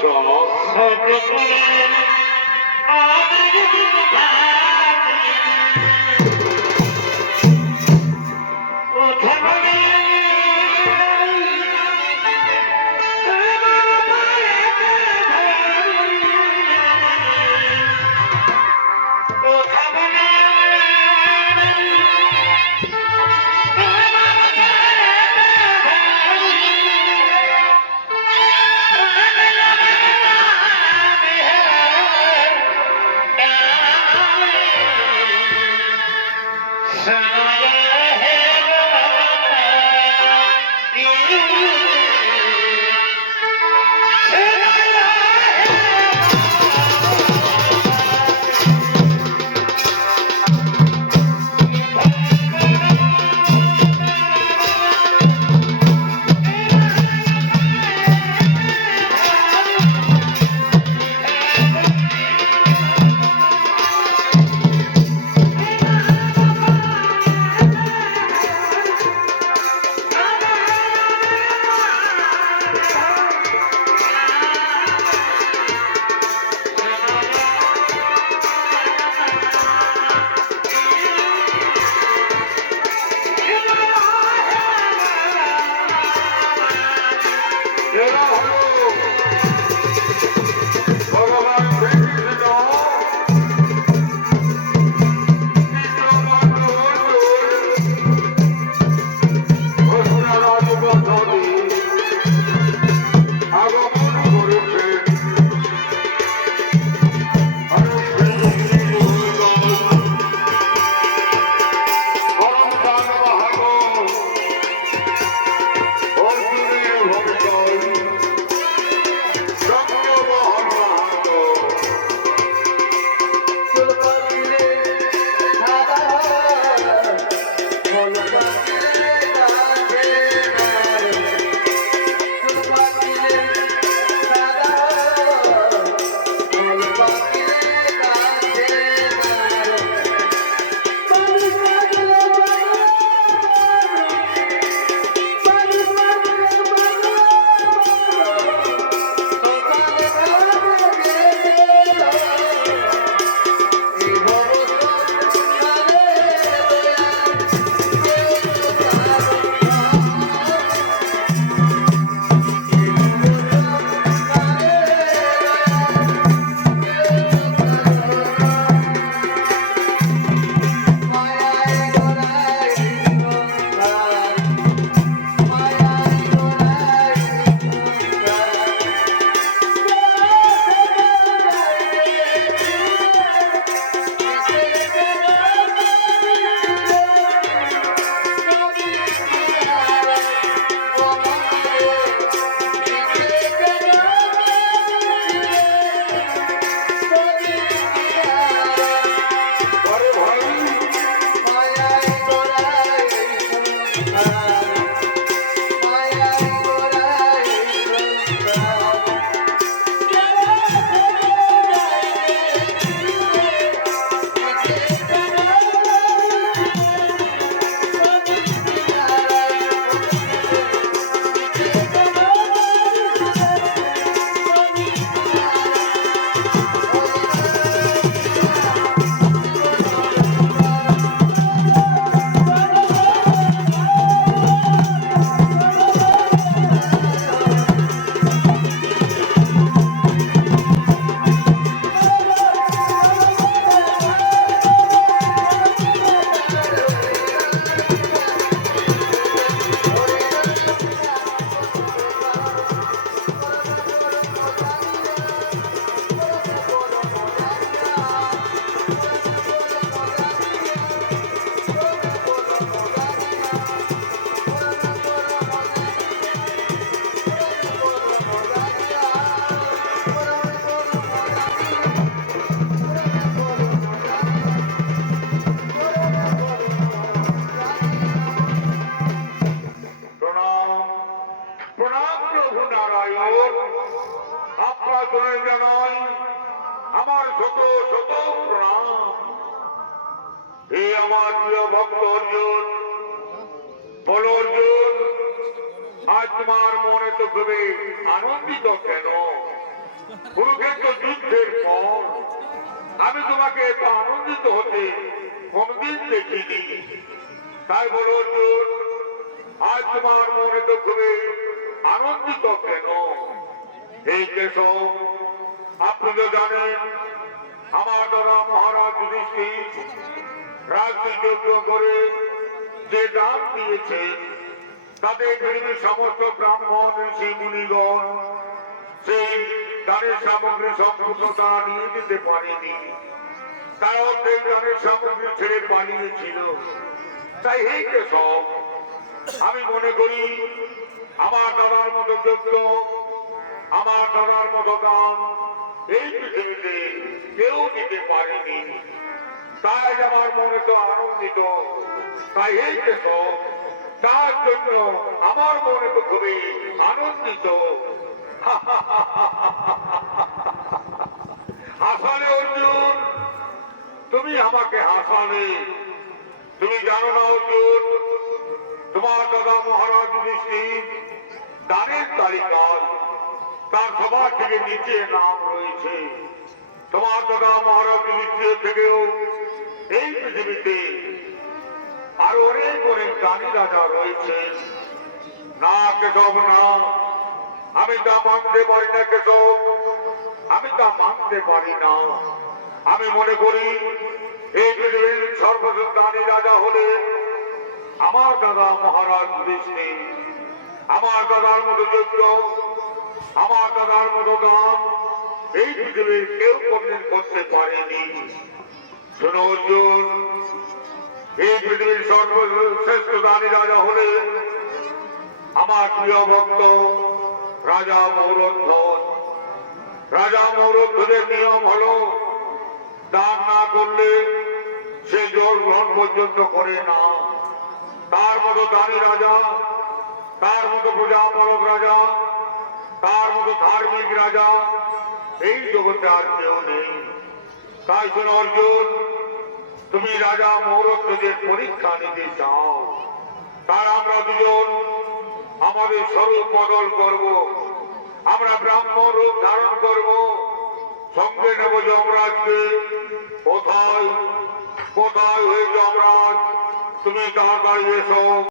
সব Thank you. Yeah. আমার প্রিয় ভক্ত অর্জুন। বলো অর্জুন, আজ তোমার মনে তো খুবই আনন্দিত কেন? কুরুক্ষেত্র যুদ্ধের পর আমি তোমাকে এত আনন্দিত হতে কোনদিন দেখিনি। তাই বলো অর্জুন, আজ তোমার মনে তো খুবই আনন্দিত কেন? এই কেশব, আপনি তো জানেন, আমার দাদা মহারাজ যুধিষ্ঠির যজ্ঞ করে যে দান দিয়েছেন তাতে পৃথিবীর সমস্ত ব্রাহ্মণ ঋষি মুনিগণ সেই দানের সামগ্রী সম্পূর্ণ তারা নিয়ে যেতে পারেনি। তারা অর্ধেক দানের সামগ্রী ছেড়ে পালিয়েছিল। তাই এই সব, আমি মনে করি আমার দাদার মতো যোগ্য আমার দাদার মতো গান এই পৃথিবীতে কেউ দিতে পারেনি। তাই আমার মনে তো আনন্দিত, তাই এই সব তার জন্য আমার মনে তো খুবই আনন্দিত। হাসালে অর্জুন, তুমি আমাকে হাসালে। তুমি জানো না অর্জুন, তোমার দাদা মহারাজ যুধিষ্ঠির দানের তালিকায় তার সবার থেকে নিচে নাম রয়েছে। তোমার দাদা মহারাজ যুধিষ্ঠির থেকেও এই পৃথিবীতে আরও অনেক অনেক দানি রাজা রয়েছে। না, কেশব, না। আমি তা মানতে পারি না, কেশব। আমি তা মানতে পারি না। আমি মনে করি, এই পৃথিবীর সর্বশেষ দানি রাজা হলে আমার দাদা মহারাজ যুধিষ্ঠির, আমার দাদার মতো যোগ্য আমার দাদার মতো দাম এই পৃথিবীর কেউ কোনদিন করতে পারেনি। শোনো অর্জুন এই পৃথিবীর সর্বশ্রেষ্ঠ দানি রাজা হলে আমার প্রিয় ভক্ত রাজা মৌরধ্বজ রাজা মৌরধ্বজের নিয়ম হলো দান না করলে সে জল গ্রহণ পর্যন্ত করে না তার মতো দানি রাজা তার মতো প্রজাপালক রাজা তার মতো ধার্মিক রাজা এই জগতে আর কেউ নেই। তাই শোনো অর্জুন তুমি রাজা মৌরত্বদের পরীক্ষা নিতে চাও। তার আমরা দুজন, আমাদের স্বরূপ বদল করব। আমরা ব্রাহ্মণ রূপ ধারণ করব। সঙ্গে নেব যমরাজকে। কোথায়? কোথায় হয়ে যমরাজ? তুমি তাড়াতাড়ি এসো।